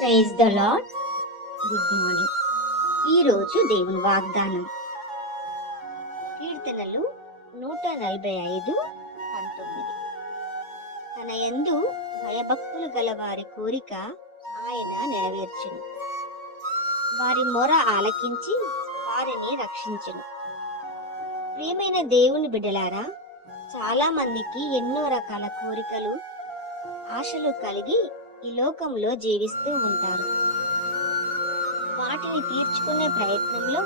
Praise the Lord. Good morning. ఈరోజు దేవుని వాగ్దానం కీర్తనలు 145:19. తన యందు భయభక్తులు గల వారి కోరిక ఆయన నెరవేర్చును. వారి మొర ఆలకించి వారిని రక్షించును. ప్రియమైన దేవుని బిడ్డలారా, చాలా మందికి ఎన్నో రకాల కోరికలు, ఆశలు కలిగి ఈ లోకంలో జీవిస్తూ ఉంటారు. వాటిని తీర్చుకునే ప్రయత్నంలో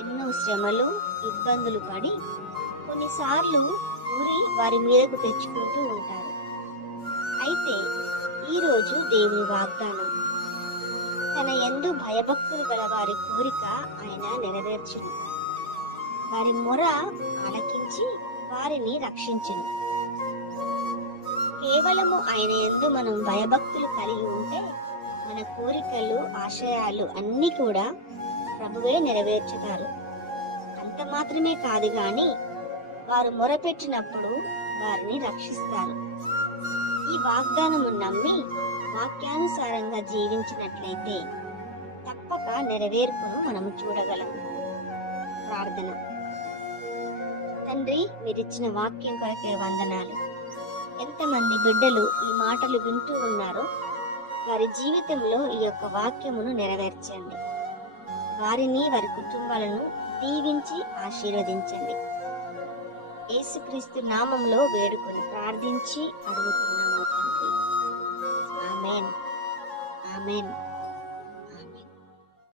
ఎన్నో శ్రమలు, ఇబ్బందులు పడి కొన్నిసార్లు ఊరి వారి మీదకు తెచ్చుకుంటూ ఉంటారు. అయితే ఈరోజు దేవుని వాగ్దానం, తన యందు భయభక్తులు గల వారి కోరిక ఆయన నెరవేర్చును. వారి మొర ఆలకించి వారిని రక్షించును. కేవలము ఆయన యందు మనం భయభక్తులు కలిగి ఉంటే మన కోరికలు, ఆశయాలు అన్నీ కూడా ప్రభువే నెరవేర్చుతారు. అంత మాత్రమే కాదు గాని వారు మొరపెట్టినప్పుడు వారిని రక్షిస్తారు. ఈ వాగ్దానము నమ్మి వాక్యానుసారంగా జీవించినట్లయితే తప్పక నెరవేర్పును మనము చూడగలము. ప్రార్థన. తండ్రి, మీరిచ్చిన వాక్యం కొరకే వందనాలు. ఎంతమంది బిడ్డలు ఈ మాటలు వింటూ ఉన్నారో వారి జీవితంలో ఈ యొక్క వాక్యమును నెరవేర్చండి. వారిని, వారి కుటుంబాలను దీవించి ఆశీర్వదించండి. యేసుక్రీస్తు నామంలో వేడుకొని ప్రార్థించి అడుగుతున్నాము తండ్రి. ఆమేన్. ఆమేన్.